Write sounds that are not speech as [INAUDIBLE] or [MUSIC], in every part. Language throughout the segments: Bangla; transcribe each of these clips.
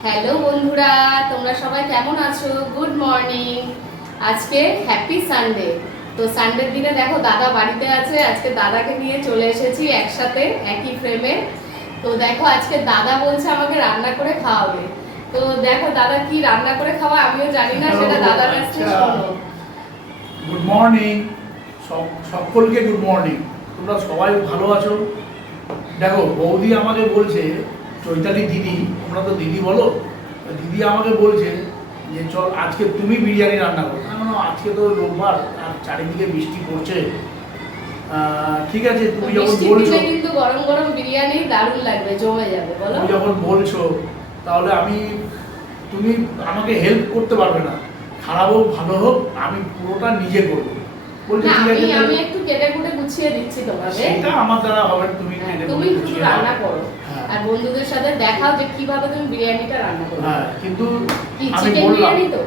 হ্যালো বন্ধুরা তোমরা সবাই কেমন আছো? গুড মর্নিং আজকে হ্যাপি সানডে তো সানডের দিনে দেখো দাদা বাড়িতে আছে আজকে দাদাকে নিয়ে চলে এসেছি একসাথে একই ফ্রেমে তো দেখো আজকে দাদা বলছে আমাকে রান্না করে খাওয়াবে। তো দেখো দাদা কি রান্না করে খাওয়া আমিও জানি না সেটা দাদার কাছ থেকে আচ্ছা। শোনো। গুড মর্নিং সকলকে গুড মর্নিং তোমরা সবাই ভালো আছো? দেখো বৌদি আমাকে বলছে চৈতালি দিদি তোমরা তো দিদি বলো দিদি আমাকে বলছে যে চল আজকে তুমি বিরিয়ানি রান্না করো। আমি বললাম, আজকে তো রোববার আর চারিদিকে বৃষ্টি পড়ছে। ঠিক আছে তুমি যখন বলছো কিন্তু গরম গরম বিরিয়ানি দারুণ লাগবে জমে যাবে বলো। তুমি যখন বলছো তাহলে আমি তুমি আমাকে হেল্প করতে পারবে না। খারাপ হোক ভালো হোক আমি পুরোটা নিজে করব। বলছি ঠিক আমি আছে আমি একটু কেটে কুটে গুছিয়ে দিচ্ছি তোমাদের সেটা আমার দ্বারা হবে তুমি হ্যাঁ, কেটে তুমি। রান্না করো। আর বন্ধুদের সাথে দেখাও যে কীভাবে তুমি বিরিয়ানিটা রান্না হ্যাঁ কিন্তু আমি বললাম তো?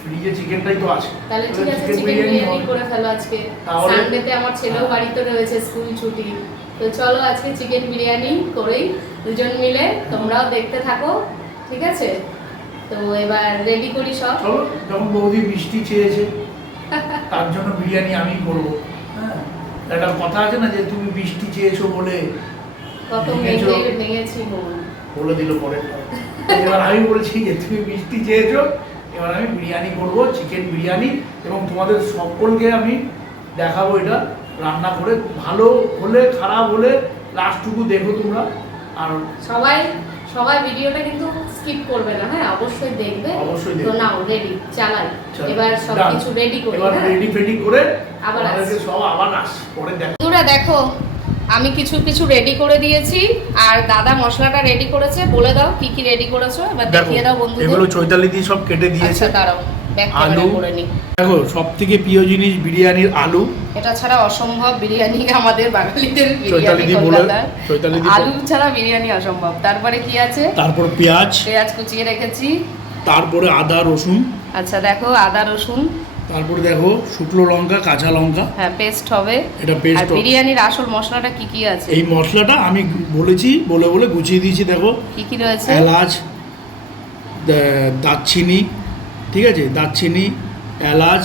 ফ্রিজে চিকেনটাই তো আছে। তাহলে ঠিক আছে চিকেন বিরিয়ানি করে ফেলো আজকে। সানডেতে আমার ছেলেও হ্যাঁ। বাড়িতে রয়েছে স্কুল ছুটি। তো চলো আজকে চিকেন বিরিয়ানি করেই দুজন মিলে তোমরাও দেখতে থাকো ঠিক আছে? তো এবার রেডি করি সব। চলো যখন বৌদি মিষ্টি চেয়েছে তার জন্য বিরিয়ানি আমি করব। হ্যাঁ একটা কথা আছে না যে তুমি বৃষ্টি চেয়েছো বলে কত মেঘে ভেঙেছি বলে দিল পরে। এবার আমি বলছি যে তুমি মিষ্টি চেয়েছো এবার আমি বিরিয়ানি করব চিকেন বিরিয়ানি এবং তোমাদের সকলকে আমি দেখাবো এটা রান্না করে। ভালো হলে খারাপ হলে লাস্টটুকু দেখো তোমরা। আর সবাই সবাই ভিডিওটা কিন্তু স্কিপ করবে না হ্যাঁ? অবশ্যই দেখবে। অবশ্যই তো। নাও রেডি চালাই। এবার সব done। কিছু রেডি করি এবার হ্যাঁ? রেডি ফেডি করে আবার আসছি। সব আবার আস পরে দেখো দেখো আমি কিছু কিছু রেডি করে দিয়েছি আর দাদা মশলাটা রেডি করেছে বলে দাও কি কি রেডি করেছ এবার দেখিয়ে দাও বন্ধুদের। এগুলো চৈতালি দিয়ে সব কেটে দিয়েছে। আচ্ছা দাঁড়াও আলু। দেখো সব থেকে প্রিয় জিনিস বিরিয়ানির আলু। এটা ছাড়া অসম্ভব বিরিয়ানি আমাদের বাঙালিদের চৈতালি বিরিয়ানি দি বলে কলকাতার। চৈতালি দি আলু ছাড়া বিরিয়ানি অসম্ভব। তারপরে কি আছে? তারপর পেঁয়াজ। পেঁয়াজ কুচিয়ে রেখেছি। তারপরে আদা রসুন। আচ্ছা দেখো আদা রসুন। তারপরে দেখো শুকনো লঙ্কা কাঁচা লঙ্কা। হ্যাঁ পেস্ট হবে। এটা আর পেস্ট বিরিয়ানির আসল মশলাটা কি কি আছে? এই মশলাটা আমি বলেছি বলে বলে গুছিয়ে দিয়েছি দেখো। কি কি রয়েছে? এলাচ দারচিনি ঠিক আছে? দারচিনি এলাচ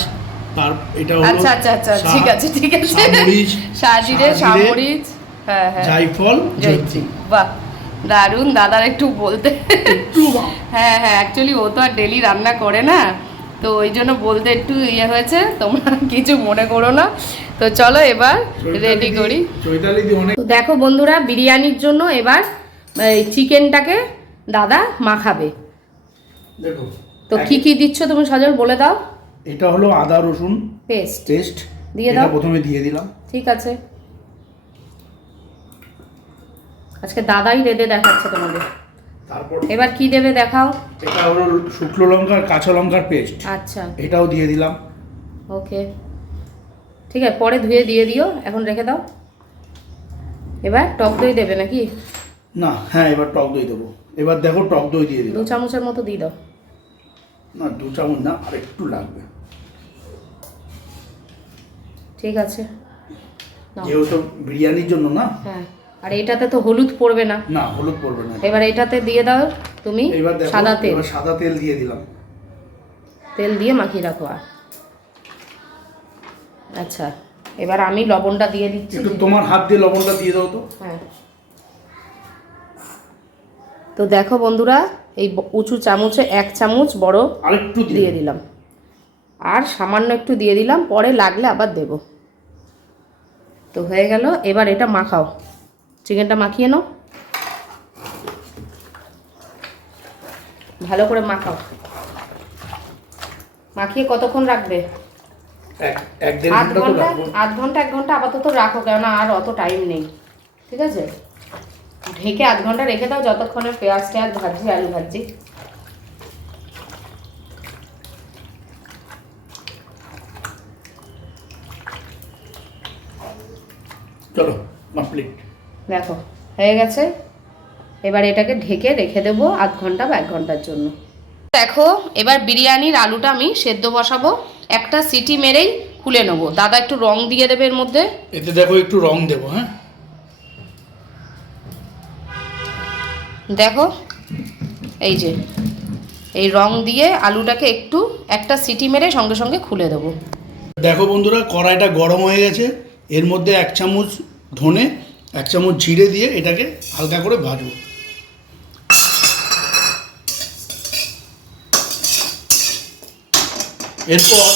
তার এটা হলো আচ্ছা আচ্ছা আচ্ছা ঠিক আছে ঠিক আছে। সামরিচ সাজিরে সামরিচ হ্যাঁ হ্যাঁ। জায়ফল জয়ত্রী। বাহ দারুণ দাদার একটু বলতে। হ্যাঁ হ্যাঁ অ্যাকচুয়ালি ও তো আর ডেলি রান্না করে না। তো ওই জন্য বলতে একটু ইয়ে হয়েছে তোমরা [LAUGHS] কিছু মনে করো না। তো চলো এবার রেডি করি। তো দেখো বন্ধুরা বিরিয়ানির জন্য এবার চিকেনটাকে দাদা মাখাবে। দেখো তো কি কি দিচ্ছ তুমি সজল বলে দাও। এটা হলো আদা রসুন পেস্ট। পেস্ট। দিয়ে দাও। প্রথমে দিয়ে দিলাম। ঠিক আছে। আজকে দাদাই রেঁধে দেখাচ্ছে তোমাদের। তারপর এবার কি দেবে দেখাও? এটা হলো শুকনো লঙ্কার কাঁচা লঙ্কার পেস্ট আচ্ছা। এটাও দিয়ে দিলাম। ওকে। ঠিক আছে পরে ধুয়ে দিয়ে দিও এখন রেখে দাও। এবার টক দই দেবে নাকি? না হ্যাঁ এবার টক দই দেবো। এবার দেখো টক দই দিয়ে দু দিলাম চামচের মতো দিয়ে দাও। না দু চামচ না আর একটু লাগবে। ঠিক আছে। যেহেতু বিরিয়ানির জন্য না? হ্যাঁ। আর এটাতে তো হলুদ পড়বে না। না হলুদ পড়বে না। এবার এটাতে দিয়ে দাও তুমি সাদা তেল। সাদা তেল দিয়ে দিলাম। তেল দিয়ে মাখিয়ে রাখো আর। আচ্ছা এবার আমি লবণটা দিয়ে দিচ্ছি। একটু তোমার হাত দিয়ে লবণটা দিয়ে দাও তো। হ্যাঁ। তো দেখো বন্ধুরা এই উঁচু চামচে এক চামচ বড় আরেকটু দিয়ে দিয়ে দিলাম। আর সামান্য একটু দিয়ে দিলাম পরে লাগলে আবার দেব। তো হয়ে গেল এবার এটা মাখাও। চিকেনটা মাখিয়ে নাও। ভালো করে মাখাও। মাখিয়ে কতক্ষণ রাখবে? আধ ঘণ্টা আধ ঘণ্টা এক ঘণ্টা আপাতত রাখো কেননা আর অত টাইম নেই। ঠিক আছে? ঢেকে আধ ঘণ্টা রেখে দাও যতক্ষণে পেঁয়াজ টেয়াজ ভাজি আলু ভাজি। চলো কমপ্লিট দেখো হয়ে গেছে। এবার এটাকে ঢেকে রেখে দেবো আধ ঘণ্টা বা এক ঘণ্টার জন্য। দেখো এবার বিরিয়ানির আলুটা আমি সেদ্ধ বসাবো। একটা সিটি মেরেই খুলে নেব। দাদা একটু রং দিয়ে দেবে এর মধ্যে। এতে দেখো একটু রং দেবো হ্যাঁ? দেখো এই যে এই রং দিয়ে আলুটাকে একটু একটা সিটি মেরে সঙ্গে সঙ্গে খুলে দেবো। দেখো বন্ধুরা কড়াইটা গরম হয়ে গেছে। এর মধ্যে এক চামচ ধনে এক চামচ জিরে দিয়ে এটাকে হালকা করে ভাজবো। এরপর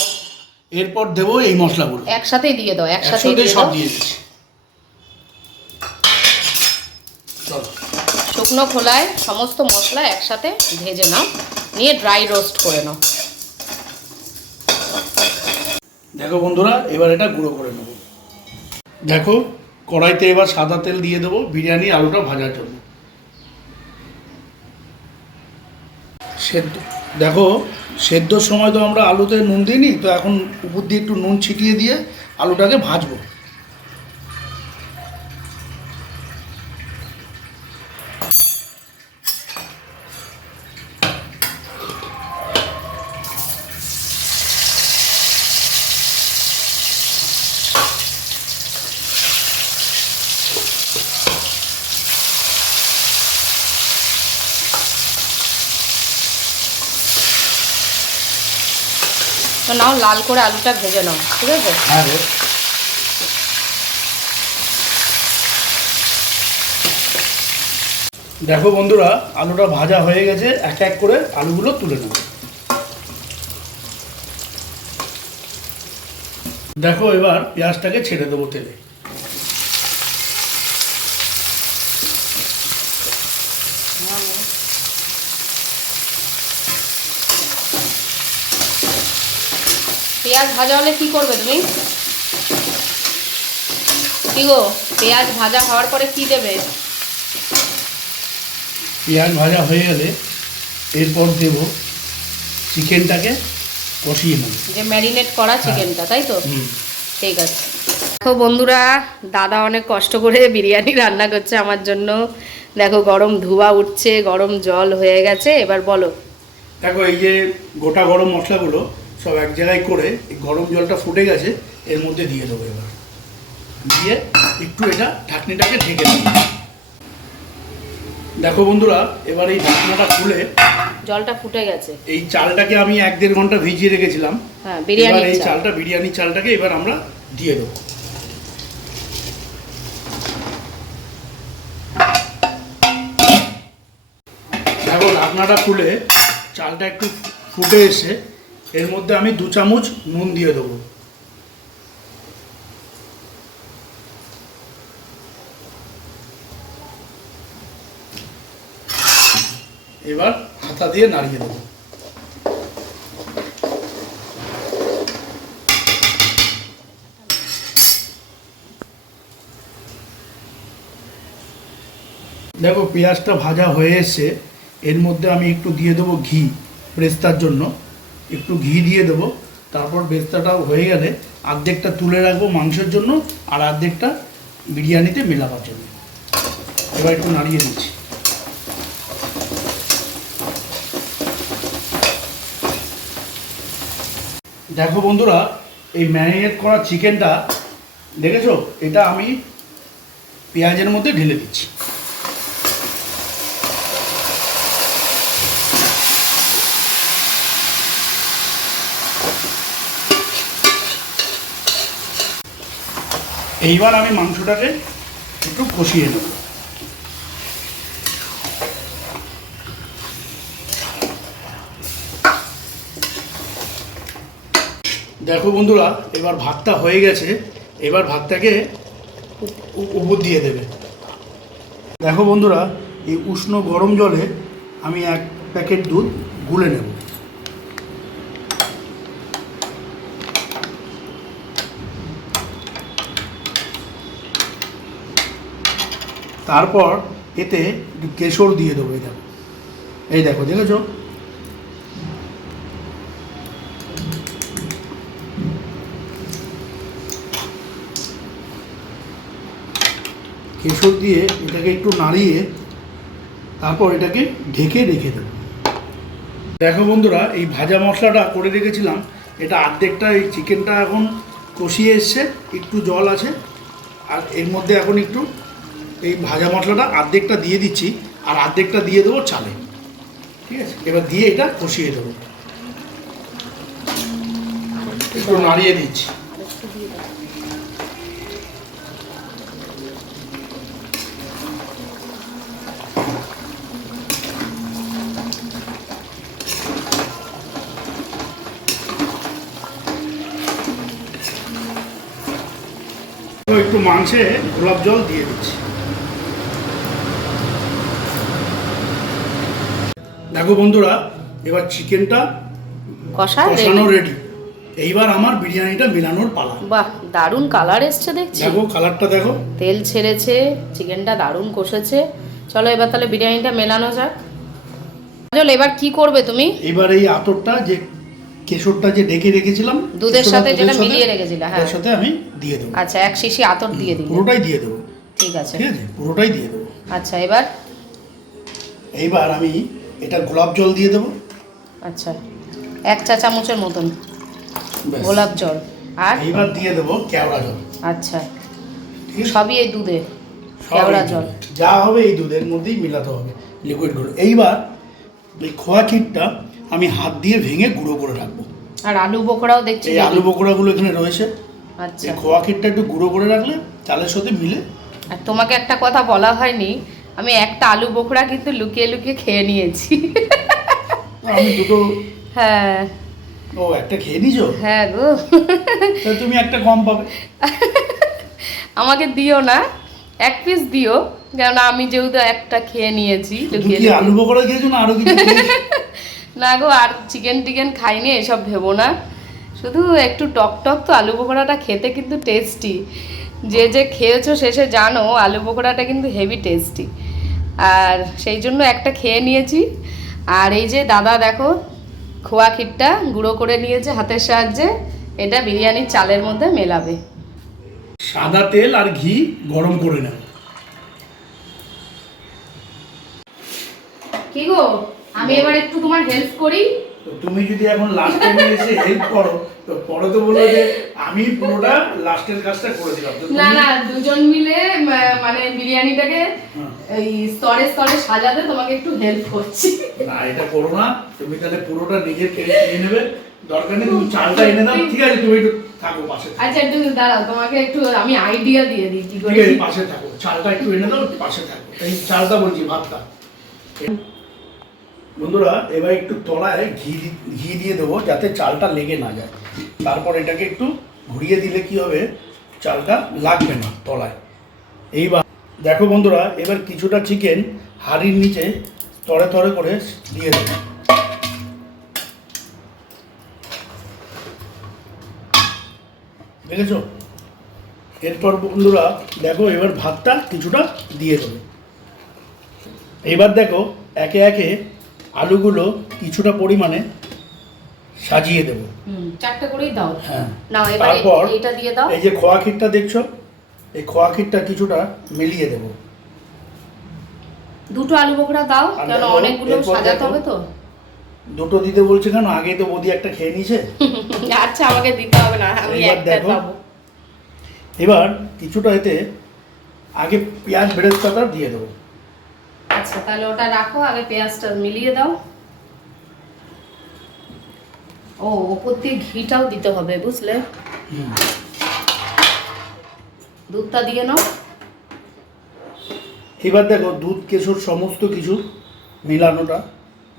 এরপর দেবো এই মশলাগুলো। একসাথেই দিয়ে দাও একসাথেই একসাথে দিয়ে সব দিয়ে দিচ্ছি। শুকনো খোলায় সমস্ত মশলা একসাথে ভেজে নাও নিয়ে ড্রাই রোস্ট করে নাও। দেখো বন্ধুরা এবার এটা গুঁড়ো করে নেব। দেখো কড়াইতে এবার সাদা তেল দিয়ে দেবো, বিরিয়ানি, আলুটা ভাজার জন্য। সেদ্ধ, দেখো, সেদ্ধর সময় তো আমরা আলুতে নুন দিইনি, তো এখন উপর দিয়ে একটু নুন ছিটিয়ে দিয়ে আলুটাকে ভাজবো। তো নাও লাল করে আলুটা ভেজে নাও, ঠিক আছে? হ্যাঁ দেখো বন্ধুরা, আলুটা ভাজা হয়ে গেছে, এক এক করে আলুগুলো তুলে নেব। দেখো এবার পেঁয়াজটাকে ছেড়ে দেবো তেলে। পেঁয়াজ ভাজা হলে কি করবে তুমি? কি গো পেঁয়াজ ভাজা হওয়ার পরে কি দেবে? পেঁয়াজ ভাজা হয়ে গেলে এরপর দেব চিকেনটাকে কষিয়ে নেব। যে ম্যারিনেট করা চিকেনটা তাই তো? ঠিক আছে। দেখো বন্ধুরা দাদা অনেক কষ্ট করে বিরিয়ানি রান্না করছে আমার জন্য। দেখো গরম ধোয়া উঠছে গরম জল হয়ে গেছে। এবার বলো। দেখো এই যে গোটা গরম মশলাগুলো সব এক জায়গায় করে এই গরম জলটা ফুটে গেছে এর মধ্যে দিয়ে দেবো এবার। দিয়ে একটু এটা ঢাকনিটাকে ঢেকে দেবো। দেখো বন্ধুরা এবার এই ঢাকনাটা খুলে জলটা ফুটে গেছে। এই চালটাকে আমি এক দেড় ঘণ্টা ভিজিয়ে রেখেছিলাম। হ্যাঁ এবার এই চালটা বিরিয়ানি চালটাকে এবার আমরা দিয়ে দেবো। দেখো ঢাকনাটা খুলে চালটা একটু ফুটে এসে এর মধ্যে আমি দু চামচ নুন দিয়ে দেবো। এবার হাতা দিয়ে নাড়িয়ে দেবো। দেখো, পেঁয়াজটা ভাজা হয়ে এসে এর মধ্যে আমি একটু দিয়ে দেবো ঘি, ব্রেস্তার জন্য। একটু ঘি দিয়ে দেবো। তারপর বেস্তাটাও হয়ে গেলে অর্ধেকটা তুলে রাখব মাংসের জন্য আর অর্ধেকটা বিরিয়ানিতে মেলাবার জন্য। এবার একটু নাড়িয়ে দিচ্ছি। দেখো বন্ধুরা, এই ম্যারিনেট করা চিকেনটা, দেখেছ? এটা আমি পেঁয়াজের মধ্যে ঢেলে দিচ্ছি। এইবার আমি মাংসটাকে একটু কষিয়ে নেব। দেখো বন্ধুরা, এবার ভাতটা হয়ে গেছে। এবার ভাতটাকে উপ- উপ- উপর দিয়ে দেবে। দেখো বন্ধুরা, এই উষ্ণ গরম জলে আমি এক প্যাকেট দুধ গুলে নেব। তারপর এতে কেশর দিয়ে দেবো, এই দেখো। এই দেখো, দেখেছ? কেশর দিয়ে এটাকে একটু নাড়িয়ে তারপর এটাকে ঢেকে রেখে দেবো। দেখো বন্ধুরা, এই ভাজা মশলাটা করে রেখেছিলাম। এটা অর্ধেকটা এই চিকেনটা এখন কষিয়ে এসছে, একটু জল আছে, আর এর মধ্যে এখন একটু এই ভাজা মশলাটা অর্ধেকটা দিয়ে দিচ্ছি, আর অর্ধেকটা দিয়ে দেবো চালে। ঠিক আছে? এবার দিয়ে এটা কষিয়ে দেবো। একটু নাড়িয়ে দিচ্ছি। একটু মাংসে গোলাপ জল দিয়ে দিচ্ছি। দেখো বন্ধুরা এবার চিকেনটা কষা কষানো রেডি এইবার আমার বিরিয়ানিটা মেলানোর পালা। বাহ দারুণ কালার এসছে দেখছি। দেখো কালারটা দেখো। তেল ছেড়েছে চিকেনটা দারুণ কষেছে। চলো এবার তাহলে বিরিয়ানিটা মেলানো যাক। কাজল এবার কি করবে তুমি? এবার এই আতরটা যে কেশরটা যে ডেকে রেখেছিলাম দুধের সাথে যেটা মিলিয়ে রেখেছিলে, হ্যাঁ। সাথে আমি দিয়ে দেবো। আচ্ছা এক শিশি আতর দিয়ে দিলে। পুরোটাই দিয়ে দেবো। ঠিক আছে। ঠিক আছে? পুরোটাই দিয়ে দেবো। আচ্ছা এবার? এইবার আমি এটা গোলাপ জল দিয়ে দেবো। আচ্ছা। এক চা চামচের মতন গোলাপ জল। আর? এবার দিয়ে দেবো কেওড়া জল। আচ্ছা। সবই এই দুধে কেওড়া জল। যা হবে এই দুধের মধ্যেই মিলাতে হবে লিকুইড গুঁড়ো। এইবার এই খোয়া ক্ষীরটা আমি হাত দিয়ে ভেঙে গুঁড়ো করে রাখব। আর আলু বোকরাও দেখছি এই আলু বোকরাগুলো এখানে রয়েছে। আচ্ছা। এই খোয়া ক্ষীরটা একটু গুঁড়ো করে রাখলে চালের সাথে মিলে আর তোমাকে একটা কথা বলা হয়নি। আমি একটা আলু বোকরা কিন্তু লুকিয়ে লুকিয়ে খেয়ে নিয়েছি। আমি দুটো। হ্যাঁ। ও একটা খেয়ে নিছো হ্যাঁ গো। তুমি একটা কম পাবে। আমাকে দিও না এক পিস দিও কেননা আমি যেহেতু একটা খেয়ে নিয়েছি লুকিয়ে আলু পকোড়া খেয়েছো না আরও কিছু না গো আর চিকেন টিকেন খাইনি এসব ভেবো না। শুধু একটু টক টক তো আলু পকোড়াটা খেতে কিন্তু টেস্টি যে যে খেয়েছো শেষে জানো আলু পকোড়াটা কিন্তু হেভি টেস্টি আর সেই জন্য একটা খেয়ে নিয়েছি। আর এই যে দাদা দেখো খোয়া ক্ষীরটা গুঁড়ো করে নিয়েছে হাতের সাহায্যে। এটা বিরিয়ানির চালের মধ্যে মেলাবে। সাদা তেল আর ঘি গরম করে নেব কি গো? আমি এবার একটু তোমার হেল্প করি। তো তুমি যদি এখন লাস্ট টাইমে এসে হেল্প করো তো পরে তো বলব যে আমি পুরোটা লাস্টের কাজটা করে দিলাম। না না দুজন মিলে মানে বিরিয়ানিটাকে হ্যাঁ। এই স্তরে স্তরে সাজাতে তোমাকে একটু হেল্প করছি। না এটা করো না তুমি তাহলে পুরোটা নিজের কেড়ে নিয়ে নেবে। দরকার নেই তুমি চালটা এনে দাও ঠিক আছে তুমি একটু থাকো পাশে আচ্ছা একটু দাঁড়াও তোমাকে একটু আমি আইডিয়া দিয়ে দিই কি করে ঠিক আছে পাশে থাকো চালটা একটু এনে দাও পাশে থাকো। এই চালটা বলছি ভাতটা। বন্ধুরা, এবার একটু তলায় ঘি ঘি দিয়ে দেবো যাতে চালটা লেগে না যায়। তারপর এটাকে একটু ঘুরিয়ে দিলে কি হবে? চালটা লাগবে না তলায়। এইবার দেখো বন্ধুরা, এবার কিছুটা চিকেন হাড়ির নিচে তরে তরে করে দিয়ে দেবো। দেখেছ? এরপর বন্ধুরা, দেখো এবার ভাতটা কিছুটা দিয়ে দেবে। এবার দেখো, একে একে আলুগুলো কিছুটা পরিমাণে সাজিয়ে দেবো। চারটে করেই দাও। হ্যাঁ। নাও এবার তারপর এটা দিয়ে দাও। এই যে খোয়া ক্ষীরটা দেখছ এই খোয়া ক্ষীরটা কিছুটা মিলিয়ে দেবো। দুটো আলু বোকরা দাও দেখো, অনেকগুলো সাজাতে হবে তো। দুটো দিতে বলছে কেন? আগেই তো বৌদি একটা খেয়ে নিয়েছে। [LAUGHS] আচ্ছা আমাকে দিতে হবে না আমি একটা। পাবো এবার কিছুটা এতে আগে পেঁয়াজ বেরেস্তাটা দিয়ে দেবো। আচ্ছা তাহলে ওটা রাখো আগে পেঁয়াজটা মিলিয়ে দাও। ও ওপর দিয়ে ঘিটাও দিতে হবে বুঝলে? দুধটা দিয়ে নাও। এবার দেখো দুধ কেশর সমস্ত কিছু মিলানোটা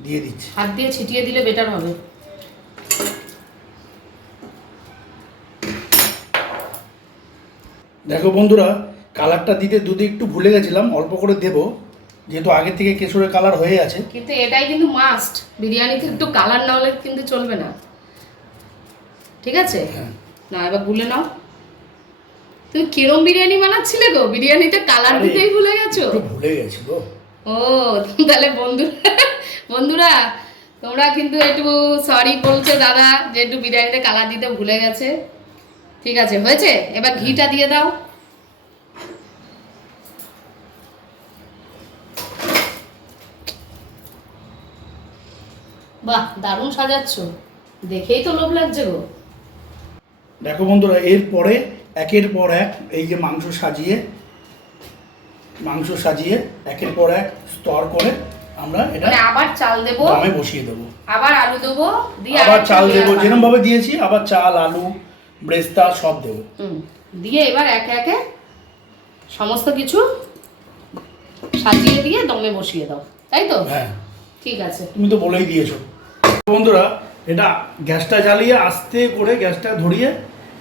দিয়ে দিচ্ছি। হাত দিয়ে ছিটিয়ে দিলে বেটার হবে। দেখো বন্ধুরা কালারটা দিতে দুধে একটু ভুলে গেছিলাম অল্প করে দেব। যেহেতু আগে থেকে কেশরের কালার হয়ে আছে। কিন্তু এটাই কিন্তু মাস্ট বিরিয়ানিতে একটু কালার না হলে কিন্তু চলবে না। ঠিক আছে? হ্যাঁ। না এবার গুলে নাও। তুমি কিরম বিরিয়ানি বানাচ্ছিলে গো? বিরিয়ানিতে কালার দিতেই ভুলে গেছো? ভুলে গেছি গো। ও তাহলে বন্ধুরা বন্ধুরা তোমরা কিন্তু একটু সরি বলছে দাদা যে একটু বিরিয়ানিতে কালার দিতে ভুলে গেছে। ঠিক আছে হয়েছে? এবার ঘিটা দিয়ে দাও। বাহ দারুণ সাজাচ্ছ। দেখেই তো লোভ লাগছে গো। দেখো বন্ধুরা এরপরে একের পর এক এই যে মাংস সাজিয়ে মাংস সাজিয়ে একের পর এক স্তর করে আমরা এটা মানে আবার চাল দেবো দমে বসিয়ে দেবো। আবার আলু দেবো দিয়ে আবার চাল দেবো। যেরকম ভাবে দিয়েছি আবার চাল আলু ব্রেস্তা সব দেবো। হুম, দিয়ে এবার একে একে সমস্ত কিছু সাজিয়ে দিয়ে দমে বসিয়ে দাও তাই তো? হ্যাঁ। ঠিক আছে। তুমি তো বলেই দিয়েছ। বন্ধুরা এটা গ্যাসটা জ্বালিয়ে আস্তে করে গ্যাসটা ধরিয়ে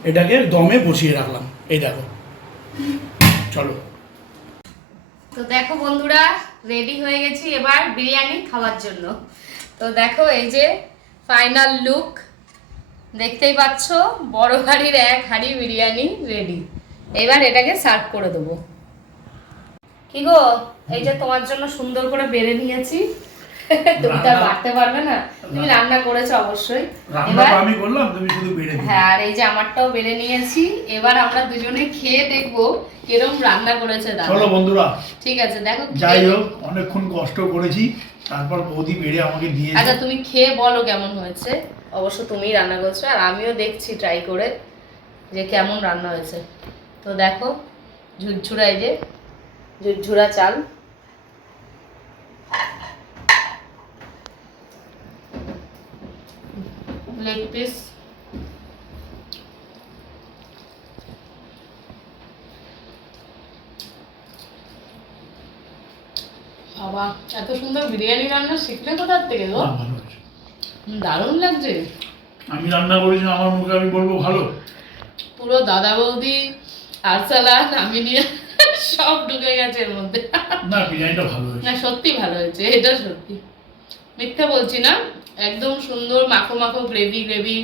এটাকে দমে বসিয়ে রাখলাম। এই দেখো। চলো। তো দেখো বন্ধুরা রেডি হয়ে গেছি এবার বিরিয়ানি খাওয়ার জন্য। তো দেখো এই যে ফাইনাল লুক দেখতেই পাচ্ছ বড় হাড়ির এক হাড়ি বিরিয়ানি রেডি এবার এটাকে সার্ভ করে দেবো। কি গো? এই যে তোমার জন্য সুন্দর করে বেড়ে নিয়েছি। তুমি তো বাড়তে পারবে না। তুমি রান্না করেছ অবশ্যই। রান্না আমি করলাম তুমি শুধু বেড়ে হ্যাঁ আর এই যে আমারটাও বেড়ে নিয়েছি এবার আমরা দুজনে খেয়ে দেখব কিরম রান্না করেছে দাদা। চলো বন্ধুরা ঠিক আছে দেখো যাই হোক অনেকক্ষণ কষ্ট করেছি তারপর বৌদি বেড়ে আমাকে দিয়েছে। আচ্ছা তুমি খেয়ে বলো কেমন হয়েছে। অবশ্য তুমিই রান্না করছ আর আমিও দেখছি ট্রাই করে যে কেমন রান্না হয়েছে। তো দেখো ঝুরঝুরা এই যে ঝুরঝুরা চাল। Leg piece. বাবা এত সুন্দর বিরিয়ানি রান্না শিখলে কোথার থেকে গো? দারুণ লাগছে। আমি রান্না করেছি আমার মুখে আমি বলব ভালো। পুরো দাদা বৌদি আরসালা নামিনিয়া সব ঢুকে গেছে এর মধ্যে। না বিরিয়ানিটা ভালো হয়েছে। না সত্যি ভালো হয়েছে এটা সত্যি। মিথ্যা বলছি না। একদম সুন্দর মাখো মাখো গ্রেভি গ্রেভি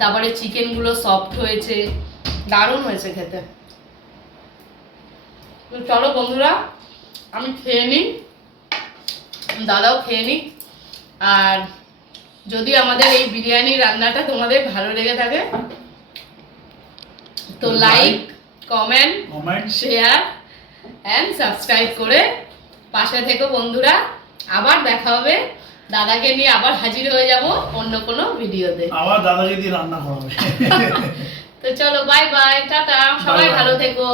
তারপরে চিকেনগুলো সফট হয়েছে। দারুণ হয়েছে খেতে। তো চলো বন্ধুরা আমি খেয়ে নিই। দাদাও খেয়ে নিই আর যদি আমাদের এই বিরিয়ানি রান্নাটা তোমাদের ভালো লেগে থাকে তো like comment comment share and subscribe করে পাশে থেকো বন্ধুরা। আবার দেখা হবে দাদাকে নিয়ে আবার হাজির হয়ে যাব অন্য কোনো ভিডিওতে। আবার দাদাকে দিয়ে রান্না করাবে। [LAUGHS] তো চলো বাই বাই টাটা সবাই. ভালো থেকো।